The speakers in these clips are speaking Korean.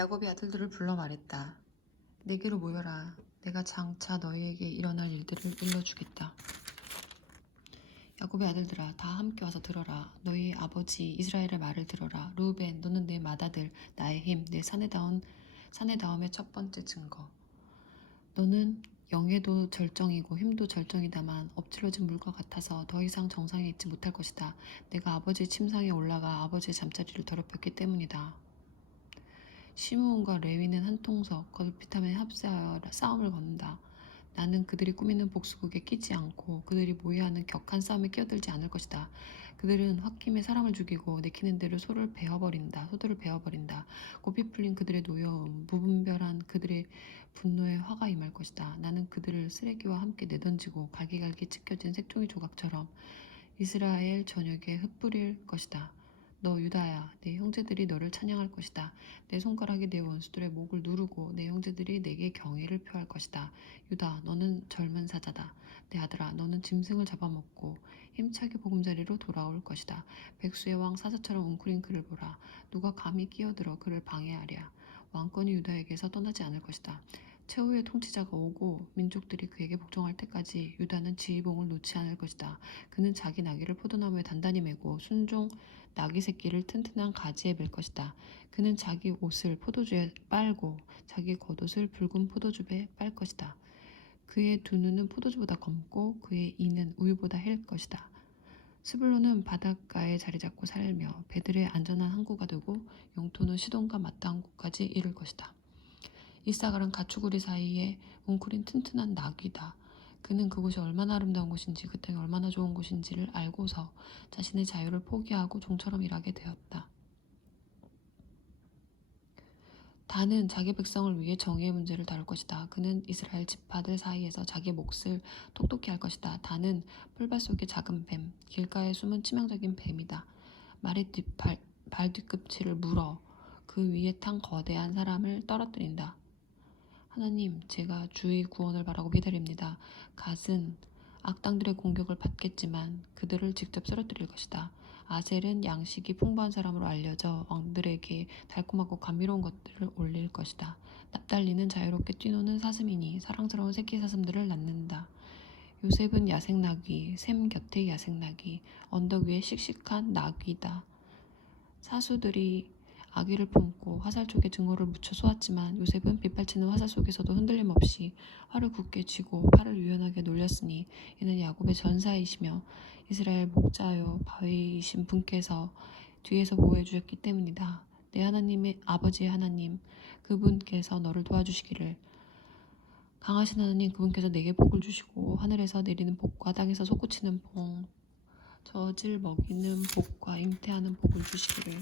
야곱이 아들들을 불러 말했다. 내게로 모여라. 내가 장차 너희에게 일어날 일들을 일러주겠다. 야곱의 아들들아, 다 함께 와서 들어라. 너희 아버지 이스라엘의 말을 들어라. 르우벤, 너는 내 맏아들, 나의 힘, 내 사내다움의 첫 번째 증거. 너는 영예도 절정이고 힘도 절정이다만 엎질러진 물과 같아서 더 이상 정상에 있지 못할 것이다. 내가 아버지의 침상에 올라가 아버지의 잠자리를 더럽혔기 때문이다. 시므온과 레위는 한 통석, 걸핏하면 합세하여 싸움을 걷는다. 나는 그들이 꾸미는 복수극에 끼지 않고 그들이 모의하는 격한 싸움에 끼어들지 않을 것이다. 그들은 홧김에 사람을 죽이고 내키는 대로 소들을 베어버린다. 고삐 풀린 그들의 노여움, 무분별한 그들의 분노에 화가 임할 것이다. 나는 그들을 쓰레기와 함께 내던지고 갈기갈기 찢겨진 색종이 조각처럼 이스라엘 전역에 흩뿌릴 것이다. 너 유다야, 내 형제들이 너를 찬양할 것이다. 내 손가락이 내 원수들의 목을 누르고 내 형제들이 내게 경의를 표할 것이다. 유다, 너는 젊은 사자다. 내 아들아, 너는 짐승을 잡아먹고 힘차게 보금자리로 돌아올 것이다. 백수의 왕 사자처럼 웅크린 그를 보라. 누가 감히 끼어들어 그를 방해하랴. 왕권이 유다에게서 떠나지 않을 것이다. 최후의 통치자가 오고 민족들이 그에게 복종할 때까지 유다는 지휘봉을 놓지 않을 것이다. 그는 자기 나귀를 포도나무에 단단히 메고 순종 나귀 새끼를 튼튼한 가지에 맬 것이다. 그는 자기 옷을 포도주에 빨고 자기 겉옷을 붉은 포도주에 빨 것이다. 그의 두 눈은 포도주보다 검고 그의 이는 우유보다 헬 것이다. 스불론은 바닷가에 자리 잡고 살며 배들의 안전한 항구가 되고 영토는 시돈과 마따 항구까지 이를 것이다. 이사갈은 가축우리 사이에 웅크린 튼튼한 나귀다. 그는 그곳이 얼마나 아름다운 곳인지 그 땅이 얼마나 좋은 곳인지를 알고서 자신의 자유를 포기하고 종처럼 일하게 되었다. 다는 자기 백성을 위해 정의의 문제를 다룰 것이다. 그는 이스라엘 지파들 사이에서 자기 몫을 똑똑히 할 것이다. 다는 뿔밭 속의 작은 뱀, 길가에 숨은 치명적인 뱀이다. 말의 발 뒤꿈치를 물어 그 위에 탄 거대한 사람을 떨어뜨린다. 하나님, 제가 주의 구원을 바라고 기다립니다. 갓은 악당들의 공격을 받겠지만 그들을 직접 쓰러뜨릴 것이다. 아셀은 양식이 풍부한 사람으로 알려져 왕들에게 달콤하고 감미로운 것들을 올릴 것이다. 납달리는 자유롭게 뛰노는 사슴이니 사랑스러운 새끼 사슴들을 낳는다. 요셉은 야생나귀, 샘 곁의 야생나귀, 언덕 위에 씩씩한 나귀다. 사수들이 아기를 품고 화살 쪽에 증오를 묻혀 쏘았지만 요셉은 빗발치는 화살 속에서도 흔들림 없이 활을 굳게 쥐고 팔을 유연하게 놀렸으니 이는 야곱의 전사이시며 이스라엘 목자요 바위이신 분께서 뒤에서 보호해 주셨기 때문이다. 내 하나님의 아버지의 하나님 그분께서 너를 도와주시기를. 강하신 하나님 그분께서 내게 복을 주시고 하늘에서 내리는 복과 땅에서 솟구치는 복, 젖을 먹이는 복과 잉태하는 복을 주시기를.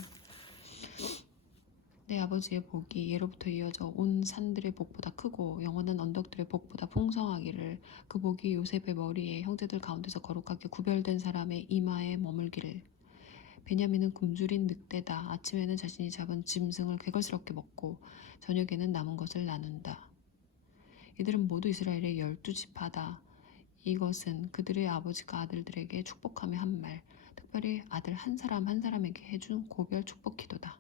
내 아버지의 복이 예로부터 이어져 온 산들의 복보다 크고 영원한 언덕들의 복보다 풍성하기를. 그 복이 요셉의 머리에 형제들 가운데서 거룩하게 구별된 사람의 이마에 머물기를. 베냐민은 굶주린 늑대다. 아침에는 자신이 잡은 짐승을 개걸스럽게 먹고 저녁에는 남은 것을 나눈다. 이들은 모두 이스라엘의 12지파다. 이것은 그들의 아버지가 아들들에게 축복하며 한 말, 특별히 아들 한 사람 한 사람에게 해준 고별 축복 기도다.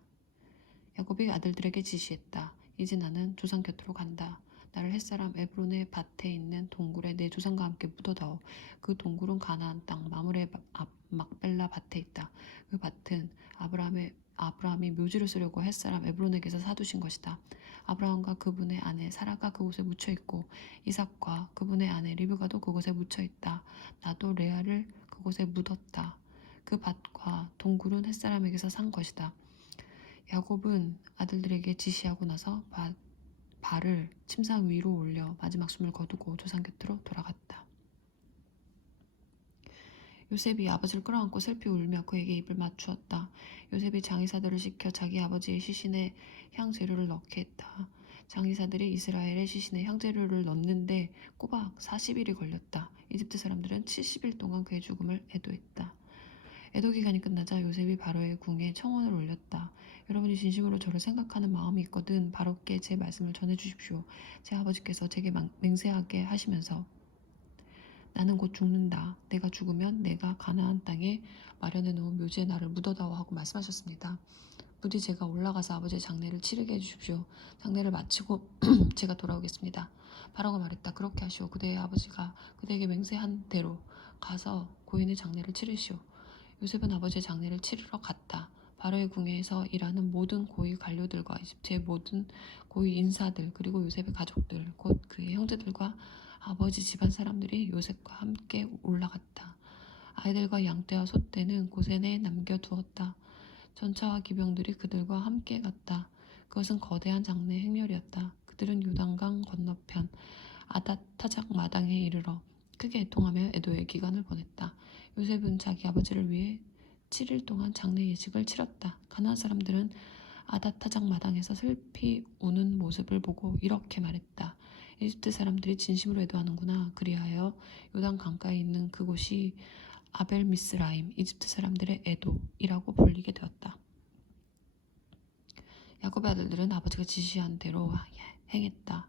야곱이 아들들에게 지시했다. 이제 나는 조상 곁으로 간다. 나를 햇사람 에브론의 밭에 있는 동굴에 내 조상과 함께 묻어다오. 그 동굴은 가나안 땅 마므레 앞 막벨라 밭에 있다. 그 밭은 아브라함이 묘지를 쓰려고 햇사람 에브론에게서 사두신 것이다. 아브라함과 그분의 아내 사라가 그곳에 묻혀 있고 이삭과 그분의 아내 리브가도 그곳에 묻혀 있다. 나도 레아를 그곳에 묻었다. 그 밭과 동굴은 햇사람에게서 산 것이다. 야곱은 아들들에게 지시하고 나서 발을 침상 위로 올려 마지막 숨을 거두고 조상 곁으로 돌아갔다. 요셉이 아버지를 끌어안고 슬피 울며 그에게 입을 맞추었다. 요셉이 장의사들을 시켜 자기 아버지의 시신에 향재료를 넣게 했다. 장의사들이 이스라엘의 시신에 향재료를 넣는데 꼬박 40일이 걸렸다. 이집트 사람들은 70일 동안 그의 죽음을 애도했다. 애도 기간이 끝나자 요셉이 바로의 궁에 청혼을 올렸다. 여러분이 진심으로 저를 생각하는 마음이 있거든 바로께 제 말씀을 전해주십시오. 제 아버지께서 제게 맹세하게 하시면서 나는 곧 죽는다. 내가 죽으면 내가 가나안 땅에 마련해 놓은 묘지에 나를 묻어다오 하고 말씀하셨습니다. 부디 제가 올라가서 아버지의 장례를 치르게 해주십시오. 장례를 마치고 제가 돌아오겠습니다. 바로가 말했다. 그렇게 하시오. 그대의 아버지가 그대에게 맹세한 대로 가서 고인의 장례를 치르시오. 요셉은 아버지의 장례를 치르러 갔다. 바로의 궁에서 일하는 모든 고위 관료들과 이집트의 모든 고위 인사들 그리고 요셉의 가족들 곧 그의 형제들과 아버지 집안 사람들이 요셉과 함께 올라갔다. 아이들과 양떼와 소떼는 고센에 남겨두었다. 전차와 기병들이 그들과 함께 갔다. 그것은 거대한 장례 행렬이었다. 그들은 요단강 건너편 아닷타작 마당에 이르러 크게 애통하며 애도의 기간을 보냈다. 요셉은 자기 아버지를 위해 7일 동안 장례 예식을 치렀다. 가나안 사람들은 아닷타작 마당에서 슬피 우는 모습을 보고 이렇게 말했다. 이집트 사람들이 진심으로 애도하는구나. 그리하여 요단 강가에 있는 그곳이 아벨 미스라임, 이집트 사람들의 애도이라고 불리게 되었다. 야곱의 아들들은 아버지가 지시한 대로 행했다.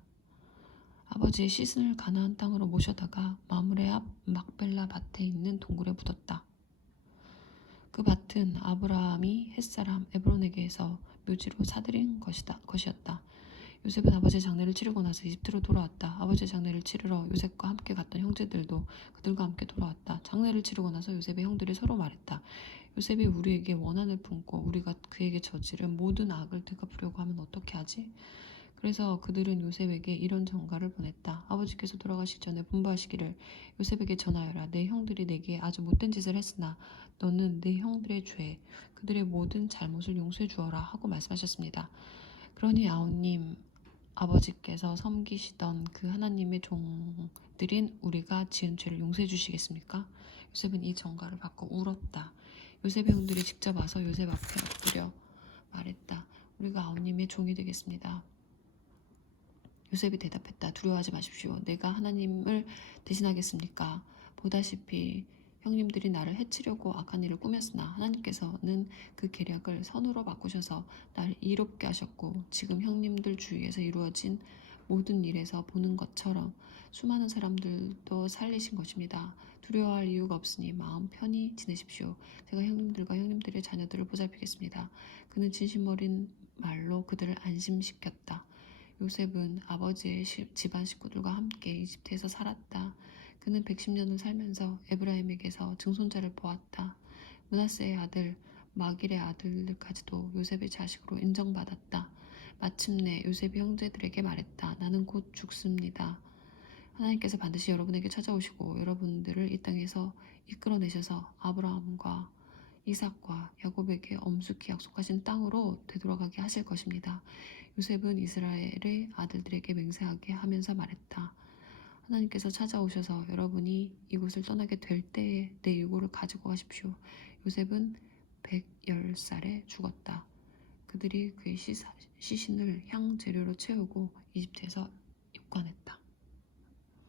아버지의 시신을 가나안 땅으로 모셔다가 마므레 앞 막벨라 밭에 있는 동굴에 묻었다. 그 밭은 아브라함이 햇사람 에브론에게서 묘지로 사들인 것이었다. 요셉은 아버지의 장례를 치르고 나서 이집트로 돌아왔다. 아버지의 장례를 치르러 요셉과 함께 갔던 형제들도 그들과 함께 돌아왔다. 장례를 치르고 나서 요셉의 형들이 서로 말했다. 요셉이 우리에게 원한을 품고 우리가 그에게 저지른 모든 악을 되갚으려고 하면 어떻게 하지? 그래서 그들은 요셉에게 이런 전가를 보냈다. 아버지께서 돌아가시기 전에 분부하시기를 요셉에게 전하여라. 내 형들이 내게 아주 못된 짓을 했으나 너는 내 형들의 죄, 그들의 모든 잘못을 용서해 주어라 하고 말씀하셨습니다. 그러니 아우님 아버지께서 섬기시던 그 하나님의 종들인 우리가 지은 죄를 용서해 주시겠습니까? 요셉은 이 전가를 받고 울었다. 요셉의 형들이 직접 와서 요셉 앞에 엎드려 말했다. 우리가 아우님의 종이 되겠습니다. 요셉이 대답했다. 두려워하지 마십시오. 내가 하나님을 대신하겠습니까? 보다시피 형님들이 나를 해치려고 악한 일을 꾸몄으나 하나님께서는 그 계략을 선으로 바꾸셔서 나를 이롭게 하셨고 지금 형님들 주위에서 이루어진 모든 일에서 보는 것처럼 수많은 사람들도 살리신 것입니다. 두려워할 이유가 없으니 마음 편히 지내십시오. 제가 형님들과 형님들의 자녀들을 보살피겠습니다. 그는 진심 어린 말로 그들을 안심시켰다. 요셉은 아버지의 집안 식구들과 함께 이집트에서 살았다. 그는 110년을 살면서 에브라임에게서 증손자를 보았다. 므낫세의 아들 마길의 아들들까지도 요셉의 자식으로 인정받았다. 마침내 요셉이 형제들에게 말했다. 나는 곧 죽습니다. 하나님께서 반드시 여러분에게 찾아오시고 여러분들을 이 땅에서 이끌어내셔서 아브라함과 이삭과 야곱에게 엄숙히 약속하신 땅으로 되돌아가게 하실 것입니다. 요셉은 이스라엘의 아들들에게 맹세하게 하면서 말했다. 하나님께서 찾아오셔서 여러분이 이곳을 떠나게 될 때에 내 유고를 가지고 가십시오. 요셉은 110살에 죽었다. 그들이 그의 시신을 향 재료로 채우고 이집트에서 입관했다.